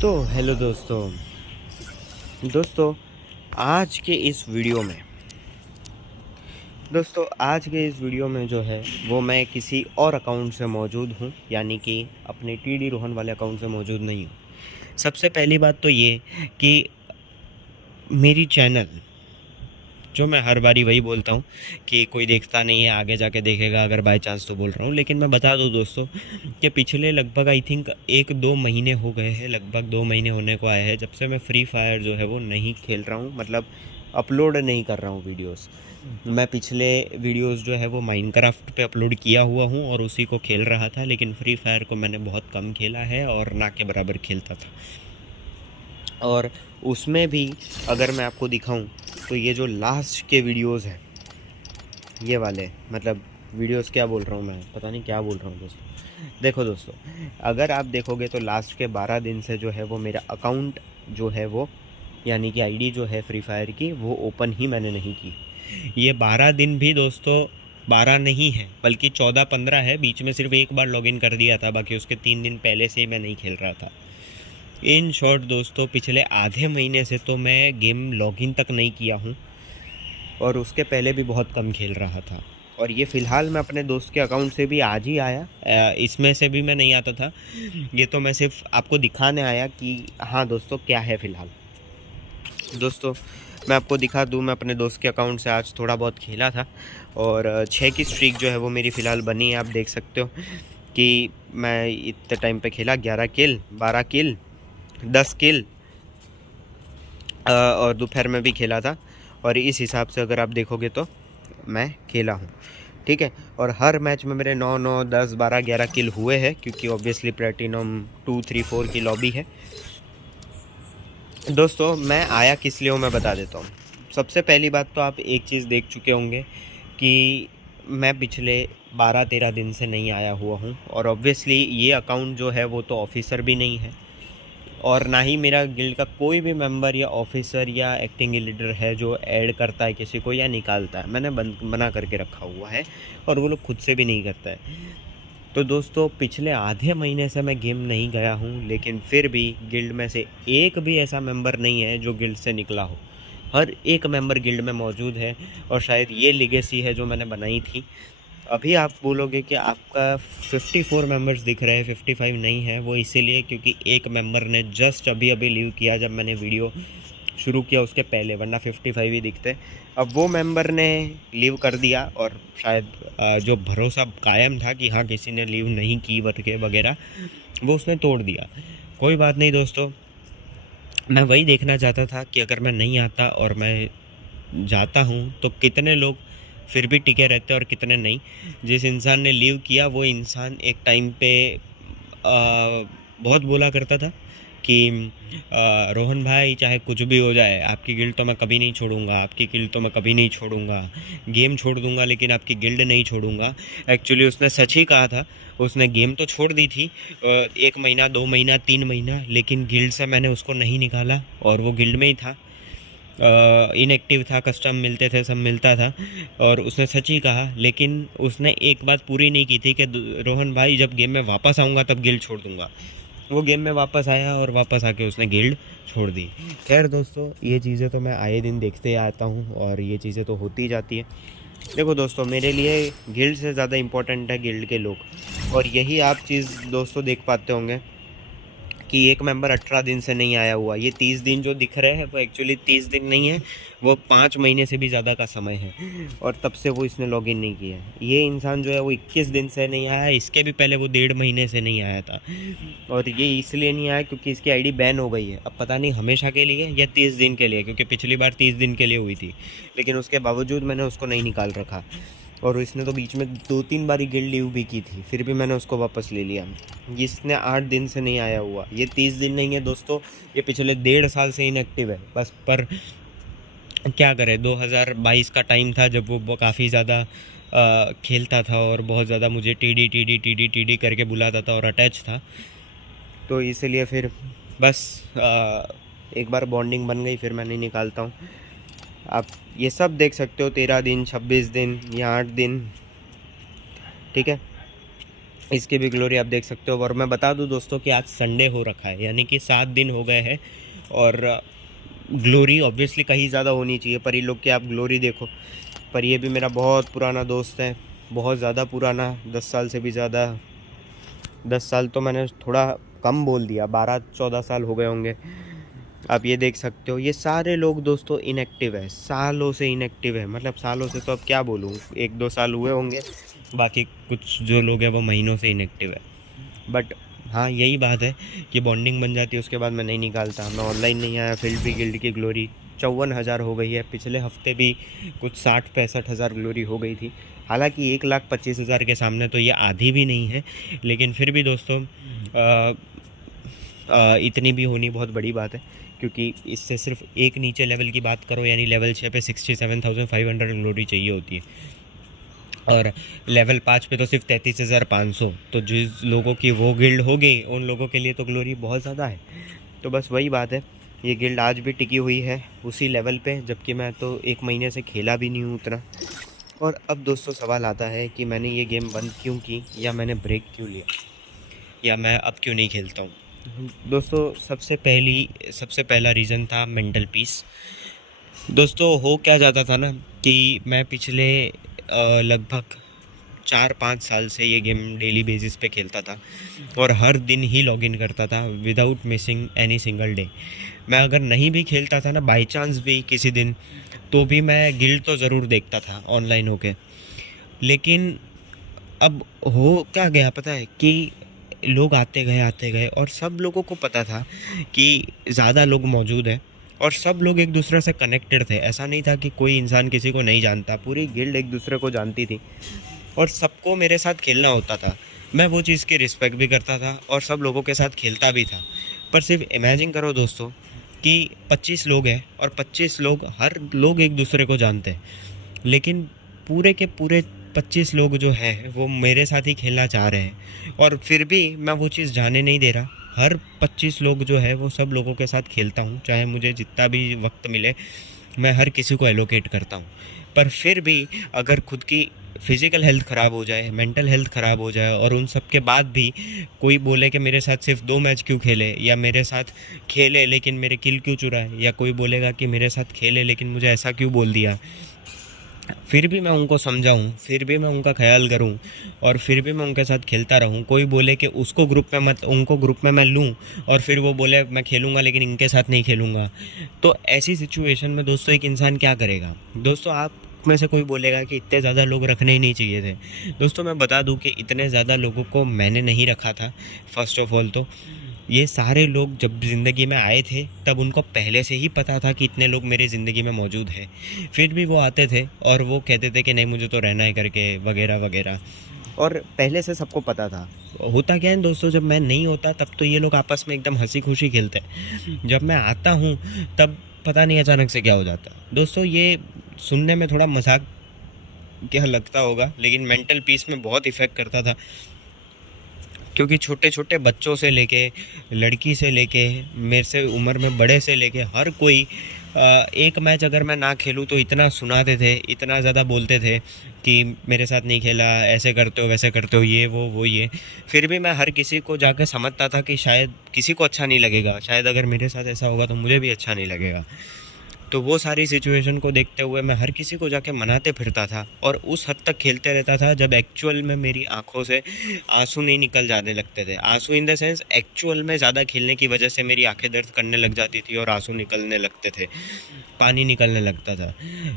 तो हेलो दोस्तों आज के इस वीडियो में जो है वो मैं किसी और अकाउंट से मौजूद हूँ, यानी कि अपने टीडी रोहन वाले अकाउंट से मौजूद नहीं हूँ। सबसे पहली बात तो ये कि मेरी चैनल, जो मैं हर बारी वही बोलता हूँ कि कोई देखता नहीं है, आगे जाके देखेगा अगर बाय चांस तो बोल रहा हूँ, लेकिन मैं बता दूँ दोस्तों कि पिछले लगभग आई थिंक 1-2 महीने हो गए हैं, लगभग 2 महीने होने को आए हैं जब से मैं फ्री फायर जो है वो नहीं खेल रहा हूँ, मतलब अपलोड नहीं कर रहा हूँ वीडियोस। मैं पिछले वीडियोस जो है वो माइनक्राफ्ट पे अपलोड किया हुआ हूँ और उसी को खेल रहा था, लेकिन फ्री फायर को मैंने बहुत कम खेला है और ना के बराबर खेलता था। और उसमें भी अगर मैं आपको दिखाऊं तो ये जो लास्ट के वीडियोस हैं, ये वाले, मतलब वीडियोस क्या बोल रहा हूँ मैं, पता नहीं क्या बोल रहा हूँ दोस्तों। देखो दोस्तों, अगर आप देखोगे तो लास्ट के 12 दिन से जो है वो मेरा अकाउंट जो है वो, यानी कि आईडी जो है फ्री फायर की, वो ओपन ही मैंने नहीं की। ये 12 दिन भी दोस्तों 12 नहीं है, बल्कि 14-15 है। बीच में सिर्फ एक बार लॉगिन कर दिया था, बाकी उसके 3 दिन पहले से ही मैं नहीं खेल रहा था। इन शॉर्ट दोस्तों, पिछले आधे महीने से तो मैं गेम लॉगिन तक नहीं किया हूँ और उसके पहले भी बहुत कम खेल रहा था। और ये फ़िलहाल मैं अपने दोस्त के अकाउंट से भी आज ही आया, इसमें से भी मैं नहीं आता था। ये तो मैं सिर्फ आपको दिखाने आया कि हाँ दोस्तों क्या है फ़िलहाल। दोस्तों मैं आपको दिखा दूँ, मैं अपने दोस्त के अकाउंट से आज थोड़ा बहुत खेला था और 6 की स्ट्रीक जो है वो मेरी फ़िलहाल बनी है। आप देख सकते हो कि मैं इतने टाइम पे खेला, 11 किल, 12 किल, 10 किल, और दोपहर में भी खेला था। और इस हिसाब से अगर आप देखोगे तो मैं खेला हूँ, ठीक है। और हर मैच में मेरे 9-9, 10, 12, 11 किल हुए हैं, क्योंकि ऑब्वियसली प्लेटिनम 2, 3, 4 की लॉबी है। दोस्तों मैं आया किस लिए हूँ मैं बता देता हूँ। सबसे पहली बात तो आप एक चीज़ देख चुके होंगे कि मैं पिछले 12-13 दिन से नहीं आया हुआ हूँ, और ऑब्वियसली ये अकाउंट जो है वो तो ऑफिसर भी नहीं है, और ना ही मेरा गिल्ड का कोई भी मेंबर या ऑफिसर या एक्टिंग लीडर है जो ऐड करता है किसी को या निकालता है। मैंने मना करके रखा हुआ है और वो लोग खुद से भी नहीं करता है। तो दोस्तों पिछले आधे महीने से मैं गेम नहीं गया हूँ, लेकिन फिर भी गिल्ड में से एक भी ऐसा मेंबर नहीं है जो गिल्ड से निकला हो। हर एक मेंबर गिल्ड में मौजूद है, और शायद ये लेगेसी है जो मैंने बनाई थी। अभी आप बोलोगे कि आपका 54 मेंबर्स दिख रहे हैं, 55 नहीं है। वो इसीलिए क्योंकि एक मेंबर ने जस्ट अभी अभी लीव किया जब मैंने वीडियो शुरू किया उसके पहले, वरना 55 ही दिखते। अब वो मेंबर ने लीव कर दिया, और शायद जो भरोसा कायम था कि हाँ किसी ने लीव नहीं की वगैरह, वो उसने तोड़ दिया। कोई बात नहीं दोस्तों, मैं वही देखना चाहता था कि अगर मैं नहीं आता और मैं जाता हूँ तो कितने लोग फिर भी टिके रहते और कितने नहीं। जिस इंसान ने लीव किया वो इंसान एक टाइम पे बहुत बोला करता था कि रोहन भाई चाहे कुछ भी हो जाए, आपकी गिल्ड तो मैं कभी नहीं छोड़ूंगा, आपकी गिल्ड तो मैं कभी नहीं छोड़ूंगा, गेम छोड़ दूंगा लेकिन आपकी गिल्ड नहीं छोड़ूंगा। एक्चुअली उसने सच ही कहा था। उसने गेम तो छोड़ दी थी 1 महीना, 2 महीना, 3 महीना, लेकिन गिल्ड से मैंने उसको नहीं निकाला और वो गिल्ड में ही था। इनएक्टिव था, कस्टम मिलते थे, सब मिलता था, और उसने सच ही कहा। लेकिन उसने एक बात पूरी नहीं की थी कि रोहन भाई जब गेम में वापस आऊँगा तब गिल्ड छोड़ दूँगा। वो गेम में वापस आया और वापस आके उसने गिल्ड छोड़ दी। खैर दोस्तों, ये चीज़ें तो मैं आए दिन देखते आता हूँ और ये चीज़ें तो होती ही जाती है। देखो दोस्तों, मेरे लिए गिल्ड से ज़्यादा इम्पोर्टेंट है गिल्ड के लोग, और यही आप चीज़ दोस्तों देख पाते होंगे कि एक मेंबर 18 दिन से नहीं आया हुआ। ये 30 दिन जो दिख रहे हैं वो एक्चुअली 30 दिन नहीं है, वो 5 महीने से भी ज़्यादा का समय है, और तब से वो इसने लॉगिन नहीं किया है। ये इंसान जो है वो 21 दिन से नहीं आया, इसके भी पहले वो 1.5 महीने से नहीं आया था, और ये इसलिए नहीं आया क्योंकि इसकी आईडी बैन हो गई है। अब पता नहीं हमेशा के लिए या 30 दिन के लिए, क्योंकि पिछली बार 30 दिन के लिए हुई थी, लेकिन उसके बावजूद मैंने उसको नहीं निकाल रखा, और इसने तो बीच में 2-3 बारी गिल्ड लीव भी की थी, फिर भी मैंने उसको वापस ले लिया। इसने 8 दिन से नहीं आया हुआ, ये 30 दिन नहीं है दोस्तों, ये पिछले 1.5 साल से इनएक्टिव है बस। पर क्या करें, 2022 का टाइम था जब वो काफ़ी ज़्यादा खेलता था और बहुत ज़्यादा मुझे टीडी टीडी टीडी टीडी करके बुलाता था और अटैच था, तो इसलिए फिर बस एक बार बॉन्डिंग बन गई, फिर मैं नहीं निकालता हूँ। आप ये सब देख सकते हो, 13 दिन, 26 दिन या 8 दिन, ठीक है। इसकी भी ग्लोरी आप देख सकते हो। और मैं बता दूं दोस्तों कि आज संडे हो रखा है, यानी कि 7 दिन हो गए हैं। और ग्लोरी ऑब्वियसली कहीं ज़्यादा होनी चाहिए, पर ये लोग की आप ग्लोरी देखो। पर ये भी मेरा बहुत पुराना दोस्त है, बहुत ज़्यादा पुराना, 10 साल से भी ज़्यादा। 10 साल तो मैंने थोड़ा कम बोल दिया, 12-14 साल हो गए होंगे। आप ये देख सकते हो, ये सारे लोग दोस्तों इनएक्टिव है, सालों से इनएक्टिव है। मतलब सालों से तो अब क्या बोलूँ, 1-2 साल हुए होंगे, बाकी कुछ जो लोग हैं वो महीनों से इनएक्टिव है। बट हाँ, यही बात है कि बॉन्डिंग बन जाती है, उसके बाद मैं नहीं निकालता। मैं ऑनलाइन नहीं आया, फील्ड भी गिल्ड की ग्लोरी 54,000 हो गई है। पिछले हफ्ते भी कुछ 60-65 हज़ार ग्लोरी हो गई थी। हालांकि 1,25,000 के सामने तो ये आधी भी नहीं है, लेकिन फिर भी दोस्तों इतनी भी होनी बहुत बड़ी बात है, क्योंकि इससे सिर्फ एक नीचे लेवल की बात करो, यानी लेवल 6 पे 67,500 ग्लोरी चाहिए होती है, और लेवल 5 पे तो सिर्फ 33,500। तो जिस लोगों की वो गिल्ड हो गई, उन लोगों के लिए तो ग्लोरी बहुत ज़्यादा है। तो बस वही बात है, ये गिल्ड आज भी टिकी हुई है उसी लेवल पे, जबकि मैं तो 1 महीने से खेला भी नहीं हूँ उतना। और अब दोस्तों सवाल आता है कि मैंने ये गेम बंद क्यों की, या मैंने ब्रेक क्यों लिया, या मैं अब क्यों नहीं खेलता हूँ। दोस्तों सबसे पहला रीज़न था मेंटल पीस। दोस्तों हो क्या जाता था ना कि मैं पिछले लगभग 4-5 साल से ये गेम डेली बेसिस पे खेलता था, और हर दिन ही लॉगिन करता था without missing any single day. मैं अगर नहीं भी खेलता था ना, बाई चांस भी किसी दिन, तो भी मैं गिल्ड तो ज़रूर देखता था ऑनलाइन होके। लेकिन अब हो क्या गया पता है, कि लोग आते गए, और सब लोगों को पता था कि ज़्यादा लोग मौजूद हैं, और सब लोग एक दूसरे से कनेक्टेड थे। ऐसा नहीं था कि कोई इंसान किसी को नहीं जानता, पूरी गिल्ड एक दूसरे को जानती थी, और सबको मेरे साथ खेलना होता था। मैं वो चीज़ की रिस्पेक्ट भी करता था, और सब लोगों के साथ खेलता भी था। पर सिर्फ इमेजिन करो दोस्तों कि 25 लोग हैं, और 25 लोग, हर लोग एक दूसरे को जानते हैं, लेकिन पूरे के पूरे 25 लोग जो हैं वो मेरे साथ ही खेलना चाह रहे हैं, और फिर भी मैं वो चीज़ जाने नहीं दे रहा। हर 25 लोग जो है वो सब लोगों के साथ खेलता हूँ, चाहे मुझे जितना भी वक्त मिले मैं हर किसी को एलोकेट करता हूँ। पर फिर भी अगर खुद की फिज़िकल हेल्थ ख़राब हो जाए, मेंटल हेल्थ ख़राब हो जाए, और उन सब के बाद भी कोई बोले कि मेरे साथ सिर्फ 2 मैच क्यों खेले, या मेरे साथ खेले लेकिन मेरे किल क्यों चुराए, या कोई बोलेगा कि मेरे साथ खेले लेकिन मुझे ऐसा क्यों बोल दिया, फिर भी मैं उनको समझाऊँ, फिर भी मैं उनका ख्याल करूँ, और फिर भी मैं उनके साथ खेलता रहूँ। कोई बोले कि उसको ग्रुप में मत, उनको ग्रुप में मैं लूँ, और फिर वो बोले मैं खेलूँगा लेकिन इनके साथ नहीं खेलूँगा, तो ऐसी सिचुएशन में दोस्तों एक इंसान क्या करेगा। दोस्तों आप में से कोई बोलेगा कि इतने ज़्यादा लोग रखने ही नहीं चाहिए थे। दोस्तों मैं बता दूं कि इतने ज़्यादा लोगों को मैंने नहीं रखा था। फर्स्ट ऑफ ऑल तो ये सारे लोग जब ज़िंदगी में आए थे तब उनको पहले से ही पता था कि इतने लोग मेरी ज़िंदगी में मौजूद हैं, फिर भी वो आते थे और वो कहते थे कि नहीं मुझे तो रहना है करके, वगैरह वगैरह। और पहले से सबको पता था। होता क्या है दोस्तों, जब मैं नहीं होता तब तो ये लोग आपस में एकदम हंसी खुशी खेलते हैं, जब मैं आता हूँ तब पता नहीं अचानक से क्या हो जाता है। दोस्तों ये सुनने में थोड़ा मजाक क्या लगता होगा, लेकिन मेंटल पीस में बहुत इफ़ेक्ट करता था, क्योंकि छोटे छोटे बच्चों से लेके, लड़की से लेके, मेरे से उम्र में बड़े से लेके हर कोई एक मैच अगर मैं ना खेलूँ तो इतना सुनाते थे, इतना ज़्यादा बोलते थे कि मेरे साथ नहीं खेला, ऐसे करते हो वैसे करते हो, ये वो ये। फिर भी मैं हर किसी को जाकर समझता था कि शायद किसी को अच्छा नहीं लगेगा, शायद अगर मेरे साथ ऐसा होगा तो मुझे भी अच्छा नहीं लगेगा। तो वो सारी सिचुएशन को देखते हुए मैं हर किसी को जाके मनाते फिरता था, और उस हद तक खेलते रहता था जब एक्चुअल में मेरी आंखों से आंसू नहीं निकल जाने लगते थे। आंसू इन द सेंस, एक्चुअल में ज़्यादा खेलने की वजह से मेरी आंखें दर्द करने लग जाती थी और आंसू निकलने लगते थे, पानी निकलने लगता था।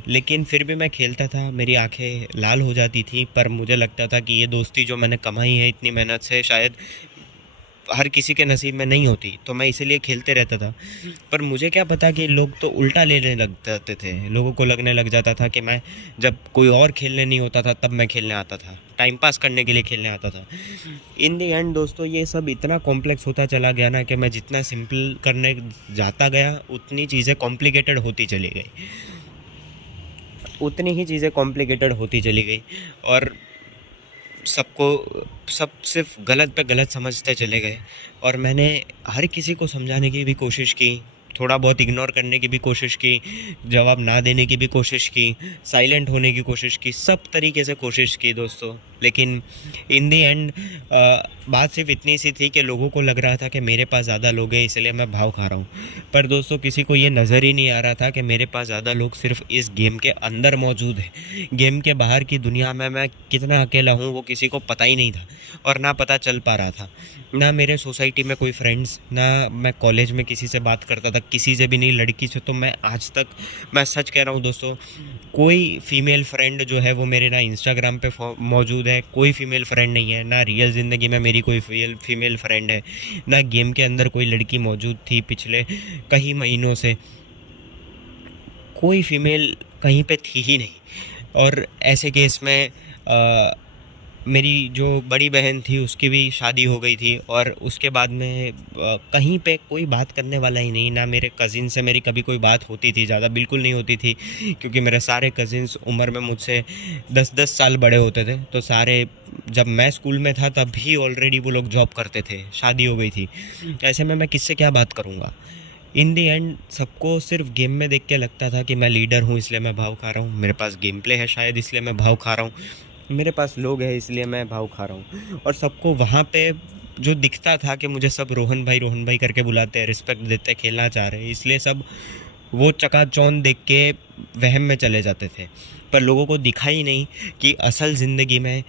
लेकिन फिर भी मैं खेलता था, मेरी आंखें लाल हो जाती थी, पर मुझे लगता था कि ये दोस्ती जो मैंने कमाई है इतनी मेहनत से, शायद हर किसी के नसीब में नहीं होती, तो मैं इसीलिए खेलते रहता था। पर मुझे क्या पता कि लोग तो उल्टा लेने लग जाते थे, लोगों को लगने लग जाता था कि मैं जब कोई और खेलने नहीं होता था तब मैं खेलने आता था, टाइम पास करने के लिए खेलने आता था। इन दी एंड दोस्तों ये सब इतना कॉम्प्लेक्स होता चला गया ना, कि मैं जितना सिंपल करने जाता गया उतनी चीज़ें कॉम्प्लिकेटेड होती चली गई, उतनी ही चीज़ें कॉम्प्लिकेटेड होती चली गई, और सब सिर्फ गलत पे गलत समझते चले गए। और मैंने हर किसी को समझाने की भी कोशिश की, थोड़ा बहुत इग्नोर करने की भी कोशिश की, जवाब ना देने की भी कोशिश की, साइलेंट होने की कोशिश की, सब तरीके से कोशिश की दोस्तों, लेकिन इन दी एंड बात सिर्फ इतनी सी थी कि लोगों को लग रहा था कि मेरे पास ज़्यादा लोग हैं इसलिए मैं भाव खा रहा हूँ। पर दोस्तों किसी को ये नज़र ही नहीं आ रहा था कि मेरे पास ज़्यादा लोग सिर्फ इस गेम के अंदर मौजूद हैं। गेम के बाहर की दुनिया में मैं कितना अकेला हूँ वो किसी को पता ही नहीं था और ना पता चल पा रहा था। ना मेरे सोसाइटी में कोई फ्रेंड्स, ना मैं कॉलेज में किसी से बात करता था, किसी से भी नहीं, लड़की से तो मैं आज तक, मैं सच कह रहा हूँ दोस्तों, कोई फीमेल फ्रेंड जो है वो मेरे ना इंस्टाग्राम पे मौजूद है, कोई फीमेल फ्रेंड नहीं है, ना रियल ज़िंदगी में मेरी कोई फीमेल फ्रेंड है, ना गेम के अंदर कोई लड़की मौजूद थी पिछले कई महीनों से, कोई फीमेल कहीं पे थी ही नहीं। और ऐसे केस में मेरी जो बड़ी बहन थी उसकी भी शादी हो गई थी और उसके बाद में कहीं पे कोई बात करने वाला ही नहीं, ना मेरे कज़िन से मेरी कभी कोई बात होती थी, ज़्यादा बिल्कुल नहीं होती थी, क्योंकि मेरे सारे कज़िन्स उम्र में मुझसे 10-10 साल बड़े होते थे। तो सारे, जब मैं स्कूल में था तब भी ऑलरेडी वो लोग जॉब करते थे, शादी हो गई थी। ऐसे में मैं किससे क्या बात करूँगा। इन दी एंड सबको सिर्फ गेम में देख के लगता था कि मैं लीडर हूँ इसलिए मैं भाव खा रहा हूँ, मेरे पास गेम प्ले है शायद इसलिए मैं भाव खा रहा हूँ, मेरे पास लोग हैं इसलिए मैं भाव खा रहा हूँ। और सबको वहाँ पे जो दिखता था कि मुझे सब रोहन भाई करके बुलाते हैं, रिस्पेक्ट देते हैं, खेलना चाह रहे हैं, इसलिए सब वो चकाचौंध देख के वहम में चले जाते थे। पर लोगों को दिखा ही नहीं कि असल ज़िंदगी में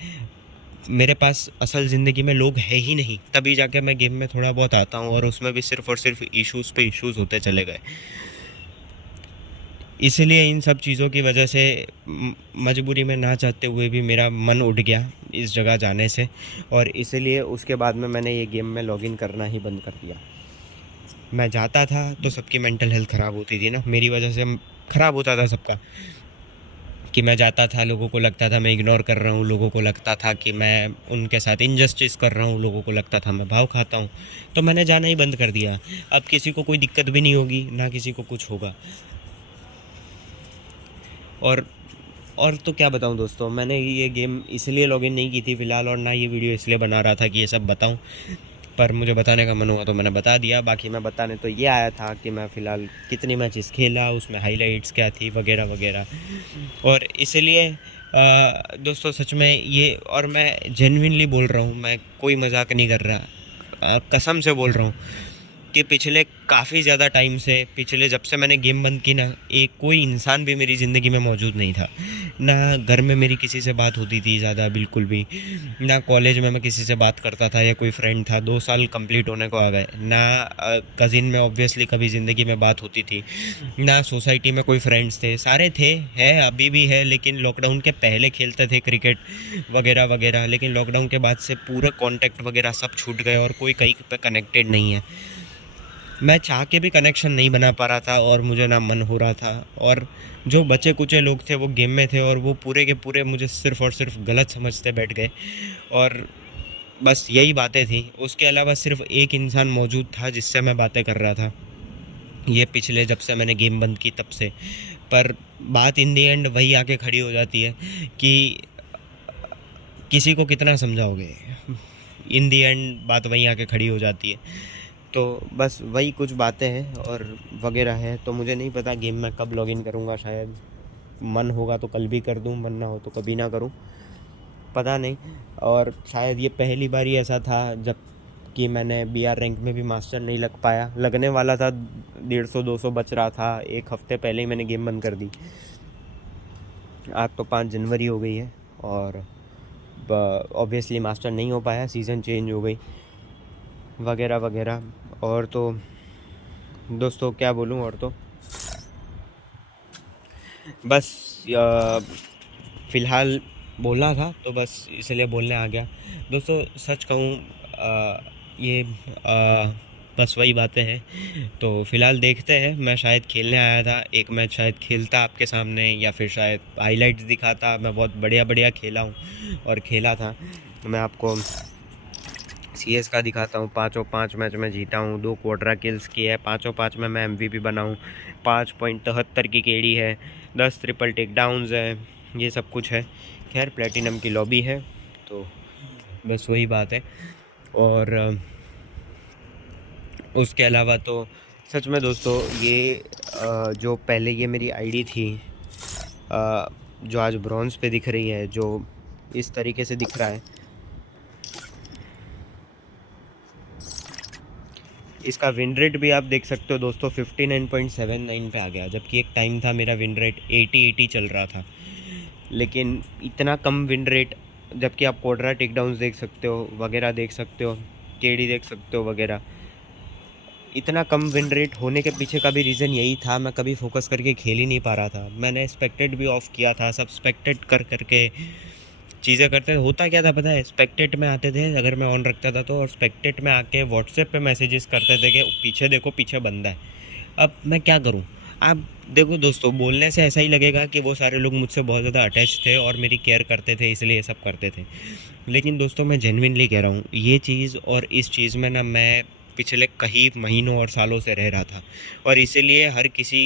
मेरे पास असल ज़िंदगी में लोग हैं ही नहीं। तभी जाके मैं गेम में थोड़ा बहुत आता हूँ और उसमें भी सिर्फ़ और सिर्फ इश्यूज़ पे इश्यूज़ होते चले गए। इसलिए इन सब चीज़ों की वजह से मजबूरी में ना चाहते हुए भी मेरा मन उठ गया इस जगह जाने से, और इसलिए उसके बाद में मैंने ये गेम में लॉगिन करना ही बंद कर दिया। मैं जाता था तो सबकी मेंटल हेल्थ ख़राब होती थी ना, मेरी वजह से ख़राब होता था सबका। कि मैं जाता था, लोगों को लगता था मैं इग्नोर कर रहा हूँ, लोगों को लगता था कि मैं उनके साथ इनजस्टिस कर रहा हूँ, लोगों को लगता था मैं भाव खाता हूँ। तो मैंने जाना ही बंद कर दिया। अब किसी को कोई दिक्कत भी नहीं होगी, ना किसी को कुछ होगा। और तो क्या बताऊं दोस्तों, मैंने ये गेम इसलिए लॉगिन नहीं की थी फ़िलहाल, और ना ये वीडियो इसलिए बना रहा था कि ये सब बताऊं, पर मुझे बताने का मन हुआ तो मैंने बता दिया। बाकी मैं बताने तो ये आया था कि मैं फ़िलहाल कितनी मैचेस खेला, उसमें हाइलाइट्स क्या थी वगैरह वगैरह। और इसलिए दोस्तों सच में ये, और मैं जेन्युइनली बोल रहा हूँ, मैं कोई मजाक नहीं कर रहा, कसम से बोल रहा हूँ कि पिछले काफ़ी ज़्यादा टाइम से, पिछले जब से मैंने गेम बंद की ना, एक कोई इंसान भी मेरी ज़िंदगी में मौजूद नहीं था। ना घर में मेरी किसी से बात होती थी ज़्यादा, बिल्कुल भी ना। कॉलेज में मैं किसी से बात करता था या कोई फ्रेंड था, 2 साल कंप्लीट होने को आ गए ना। कज़िन में ऑब्वियसली कभी ज़िंदगी में बात होती थी ना। सोसाइटी में कोई फ्रेंड्स थे, सारे थे, है अभी भी है, लेकिन लॉकडाउन के पहले खेलते थे क्रिकेट वगैरह वगैरह, लेकिन लॉकडाउन के बाद से पूरा कॉन्टैक्ट वगैरह सब छूट गए और कोई कहीं पे कनेक्टेड नहीं है। मैं चाह के भी कनेक्शन नहीं बना पा रहा था और मुझे ना मन हो रहा था, और जो बचे कुचे लोग थे वो गेम में थे और वो पूरे के पूरे मुझे सिर्फ़ और सिर्फ गलत समझते बैठ गए। और बस यही बातें थी, उसके अलावा सिर्फ एक इंसान मौजूद था जिससे मैं बातें कर रहा था, ये पिछले जब से मैंने गेम बंद की तब से। पर बात इन दी एंड वही आके खड़ी हो जाती है कि किसी को कितना समझाओगे। इन दी एंड बात वहीं आके खड़ी हो जाती है। तो बस वही कुछ बातें हैं और वगैरह है। तो मुझे नहीं पता गेम में कब लॉगिन करूँगा, शायद मन होगा तो कल भी कर दूँ, मन ना हो तो कभी ना करूँ, पता नहीं। और शायद ये पहली बार ही ऐसा था जब कि मैंने BR रैंक में भी मास्टर नहीं लग पाया। लगने वाला था, 150-200 बच रहा था, एक हफ्ते पहले ही मैंने गेम बंद कर दी। आज तो 5 जनवरी हो गई है और ऑब्वियसली मास्टर नहीं हो पाया, सीज़न चेंज हो गई वगैरह वगैरह। और तो दोस्तों क्या बोलूं, और तो बस फ़िलहाल बोलना था तो बस इसलिए बोलने आ गया। दोस्तों सच कहूँ ये बस वही बातें हैं। तो फ़िलहाल देखते हैं, मैं शायद खेलने आया था, एक मैच शायद खेलता आपके सामने, या फिर शायद हाइलाइट्स दिखाता। मैं बहुत बढ़िया खेला हूँ और खेला था। मैं आपको CS का दिखाता हूँ। 5 मैच में जीता हूँ, 2 क्वाड्रा किल्स किए हैं, 5 में मैं MVP बना हूँ, 5.73 की KD है, 10 ट्रिपल टेक डाउन्स है, ये सब कुछ है। खैर प्लेटिनम की लॉबी है, तो बस वही बात है। और उसके अलावा तो सच में दोस्तों ये जो पहले ये मेरी आईडी थी, जो आज ब्रॉन्ज़ पे दिख रही है, जो इस तरीके से दिख रहा है। इसका विन रेट भी आप देख सकते हो दोस्तों 59.79 पे आ गया, जबकि एक टाइम था मेरा विन रेट 80 चल रहा था। लेकिन इतना कम विन रेट, जबकि आप कोडरा टेकडाउन्स देख सकते हो वगैरह, देख सकते हो केडी देख सकते हो वगैरह, इतना कम विन रेट होने के पीछे का भी रीज़न यही था, मैं कभी फोकस करके खेल ही नहीं पा रहा था। मैंने स्पेक्टेट भी ऑफ़ किया था, सब स्पेक्टेट कर करके चीज़ें करते थे। होता क्या था पता है, स्पेक्टेट में आते थे अगर मैं ऑन रखता था तो, और स्पेक्टेट में आके व्हाट्सएप पे मैसेजेस करते थे कि पीछे देखो पीछे बंदा है। अब मैं क्या करूं? आप देखो दोस्तों, बोलने से ऐसा ही लगेगा कि वो सारे लोग मुझसे बहुत ज़्यादा अटैच थे और मेरी केयर करते थे इसलिए ये सब करते थे। लेकिन दोस्तों मैं जेन्युइनली कह रहा हूँ, ये चीज़ और इस चीज़ में ना मैं पिछले कई महीनों और सालों से रह रहा था, और इसीलिए हर किसी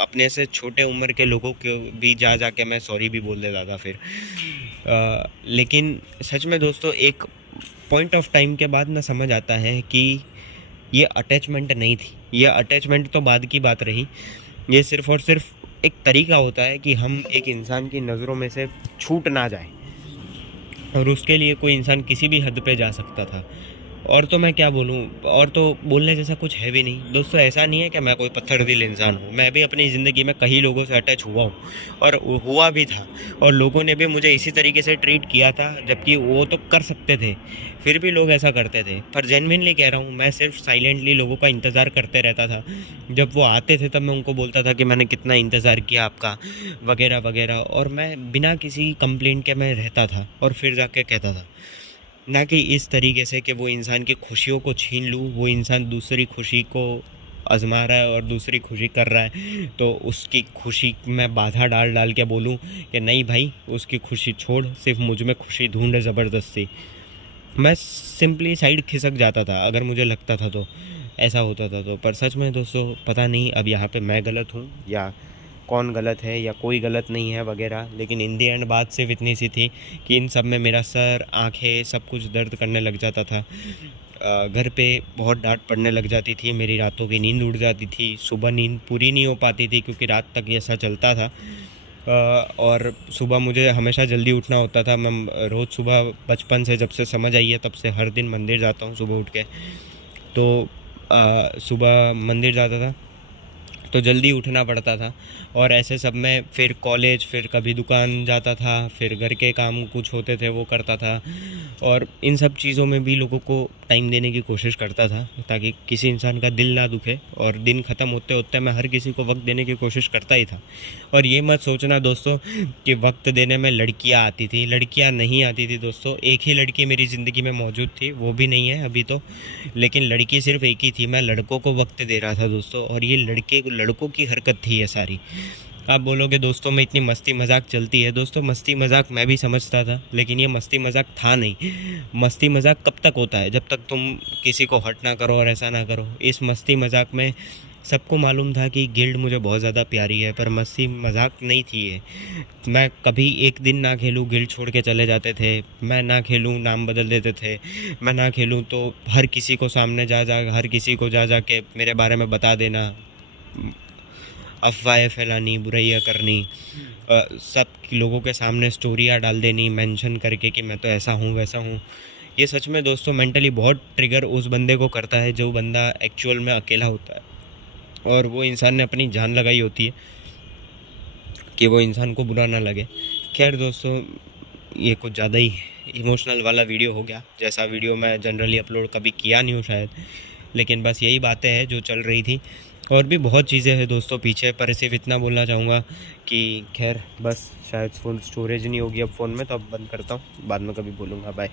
अपने से छोटे उम्र के लोगों को भी जा के मैं सॉरी भी बोल देता था फिर। लेकिन सच में दोस्तों एक पॉइंट ऑफ टाइम के बाद ना समझ आता है कि ये अटैचमेंट नहीं थी, ये अटैचमेंट तो बाद की बात रही। ये सिर्फ़ और सिर्फ एक तरीका होता है कि हम एक इंसान की नज़रों में से छूट ना जाए, और उसके लिए कोई इंसान किसी भी हद पे जा सकता था। और तो मैं क्या बोलूँ, और तो बोलने जैसा कुछ है भी नहीं दोस्तों। ऐसा नहीं है कि मैं कोई पत्थर दिल इंसान हूँ, मैं भी अपनी ज़िंदगी में कई लोगों से अटैच हुआ हूँ, और हुआ भी था, और लोगों ने भी मुझे इसी तरीके से ट्रीट किया था, जबकि वो तो कर सकते थे, फिर भी लोग ऐसा करते थे। पर जेन्युइनली कह रहा हूँ, मैं सिर्फ साइलेंटली लोगों का इंतज़ार करते रहता था। जब वो आते थे तब मैं उनको बोलता था कि मैंने कितना इंतज़ार किया आपका वगैरह वगैरह, और मैं बिना किसी कंप्लेंट के मैं रहता था और फिर जाके कहता था। ना कि इस तरीके से कि वो इंसान की खुशियों को छीन लूँ, वो इंसान दूसरी खुशी को आज़मा रहा है और दूसरी खुशी कर रहा है तो उसकी खुशी में बाधा डाल डाल के बोलूँ कि नहीं भाई उसकी खुशी छोड़, सिर्फ मुझ में खुशी ढूंढ ज़बरदस्ती। मैं सिंपली साइड खिसक जाता था अगर मुझे लगता था तो, ऐसा होता था तो। पर सच में दोस्तों पता नहीं अब यहाँ पे मैं गलत हूँ या कौन गलत है, या कोई गलत नहीं है वगैरह, लेकिन इन दी एंड बात सिर्फ इतनी सी थी कि इन सब में मेरा सर, आंखें, सब कुछ दर्द करने लग जाता था। घर पे बहुत डांट पड़ने लग जाती थी, मेरी रातों की नींद उड़ जाती थी, सुबह नींद पूरी नहीं हो पाती थी क्योंकि रात तक ऐसा चलता था। और सुबह मुझे हमेशा जल्दी उठना होता था। मैं रोज़ सुबह बचपन से, जब से समझ आई है तब से हर दिन मंदिर जाता हूँ सुबह उठ के। तो सुबह मंदिर जाता था तो जल्दी उठना पड़ता था, और ऐसे सब में फिर कॉलेज, फिर कभी दुकान जाता था, फिर घर के काम कुछ होते थे वो करता था, और इन सब चीज़ों में भी लोगों को टाइम देने की कोशिश करता था ताकि किसी इंसान का दिल ना दुखे। और दिन ख़त्म होते होते मैं हर किसी को वक्त देने की कोशिश करता ही था। और ये मत सोचना दोस्तों कि वक्त देने में लड़कियाँ आती थी, लड़कियाँ नहीं आती थी दोस्तों। एक ही लड़की मेरी ज़िंदगी में मौजूद थी, वो भी नहीं है अभी तो, लेकिन लड़की सिर्फ एक ही थी। मैं लड़कों को वक्त दे रहा था दोस्तों, और ये लड़कों की हरकत थी ये सारी। आप बोलोगे दोस्तों में इतनी मस्ती मजाक चलती है, दोस्तों मस्ती मजाक मैं भी समझता था, लेकिन ये मस्ती मजाक था नहीं। मस्ती मजाक कब तक होता है, जब तक तुम किसी को हर्ट ना करो और ऐसा ना करो। इस मस्ती मजाक में सबको मालूम था कि गिल्ड मुझे बहुत ज़्यादा प्यारी है, पर मस्ती मजाक नहीं थी ये। मैं कभी एक दिन ना खेलूँ गिल्ड छोड़ के चले जाते थे, मैं ना खेलूँ नाम बदल देते थे, मैं ना खेलूँ तो हर किसी को सामने हर किसी को जा के मेरे बारे में बता देना, अफवाहें फैलानी, बुराइयाँ करनी, सब लोगों के सामने स्टोरियाँ डाल देनी मेंशन करके कि मैं तो ऐसा हूँ वैसा हूँ। ये सच में दोस्तों मेंटली बहुत ट्रिगर उस बंदे को करता है जो बंदा एक्चुअल में अकेला होता है, और वो इंसान ने अपनी जान लगाई होती है कि वो इंसान को बुरा ना लगे। खैर दोस्तों, ये कुछ ज़्यादा ही इमोशनल वाला वीडियो हो गया, जैसा वीडियो मैं जनरली अपलोड कभी किया नहीं हूँ शायद, लेकिन बस यही बातें हैं जो चल रही थी। और भी बहुत चीज़ें हैं दोस्तों पीछे, पर सिर्फ इतना बोलना चाहूँगा कि खैर बस शायद फ़ोन स्टोरेज नहीं होगी अब फ़ोन में, तो अब बंद करता हूँ, बाद में कभी बोलूँगा। बाय।